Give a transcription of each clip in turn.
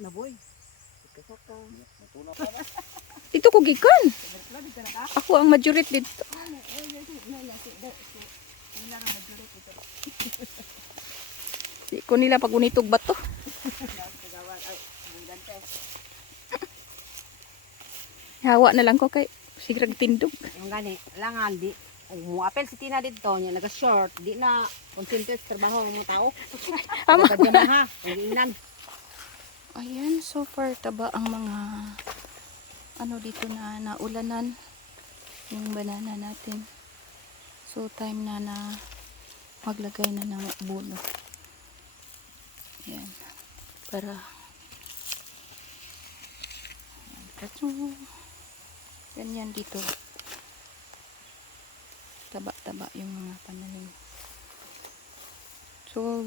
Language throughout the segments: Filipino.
na boy. Kasaka. Matuna pa na. Dito ko gikan. Ako ang majority dito. Di ko nila pag unitog ba to. Hawa na lang ko kay sigrag tindog. Yung gani, langan di mo apel si Tina dito nya naga short di na concentrate sa trabaho ng mga tao. Ama. Ama ha, inan. Ayan, so far taba ang mga ano dito na naulanan yung banana natin. So time na na maglagay na ng bulo. Ayan. Para. Kasi ganyan dito. Taba-taba yung mga pananim. So,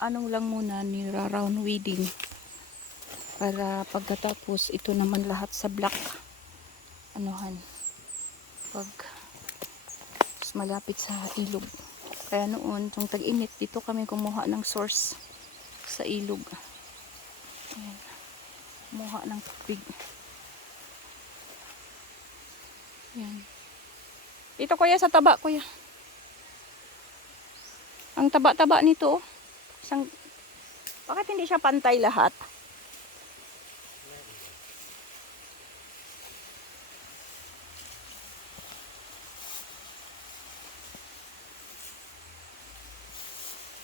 anong lang muna, nira-round weeding para pagkatapos ito naman lahat sa black. Anuhan. Pag malapit sa ilog. Kaya noon itong tag-init dito kami kumuha ng source sa ilog. Ayan. kumuha ng tubig. Yan dito kuya sa taba kuya. Ang taba-taba nito oh. Isang, bakit hindi siya pantay lahat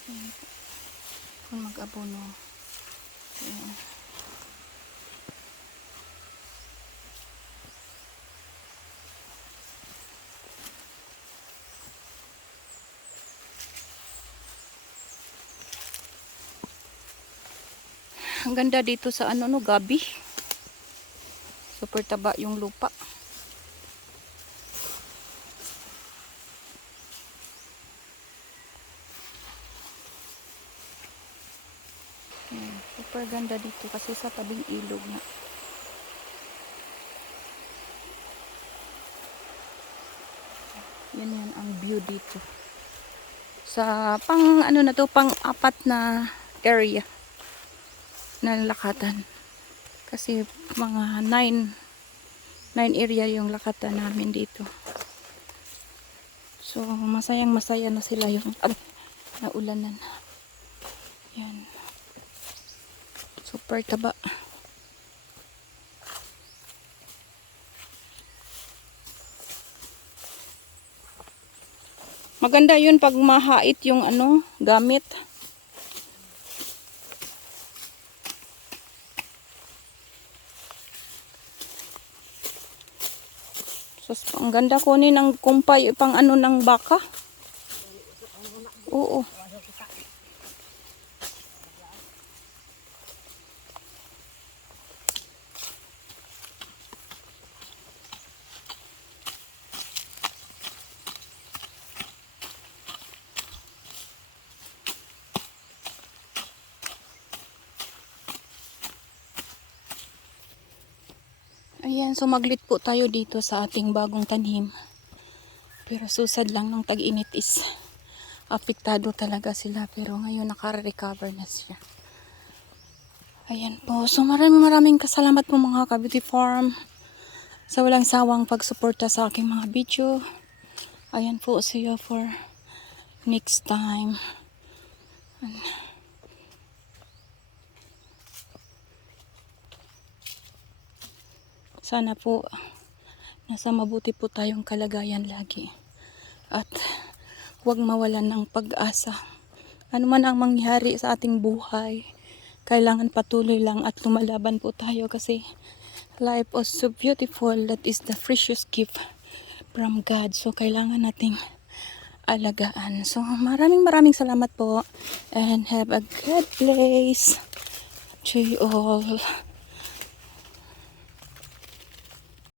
Ayan. Kung mag-abono. Ayan. Ang ganda dito sa ano no, gabi. Super taba yung lupa. Ayan, super ganda dito kasi sa tabing ilog na. Yan yan ang view dito. Sa pang ano na to, pang apat na area na lakatan. Kasi mga nine nine area yung lakatan namin dito. So masayang masaya na sila yung ah, naulanan. Yan. Super taba. Maganda yun pag mahait yung ano, gamit. Sus, ang ganda kunin ng kumpay pang ano ng baka. Oo. Ayan, so maglit po tayo dito sa ating bagong tanim. Pero susad lang ng tag-init is apektado talaga sila. Pero ngayon nakara-recover na siya. Ayan po. So maraming maraming kasalamat po mga ka-beauty farm sa walang sawang pagsuporta sa aking mga video. Ayan po. See you for next time. Sana po nasa mabuti po tayong kalagayan lagi. At huwag mawalan ng pag-asa. Ano man ang mangyari sa ating buhay, kailangan patuloy lang at lumalaban po tayo kasi life is so beautiful. That is the precious gift from God. So, kailangan nating alagaan. So, maraming maraming salamat po and have a good place to you all.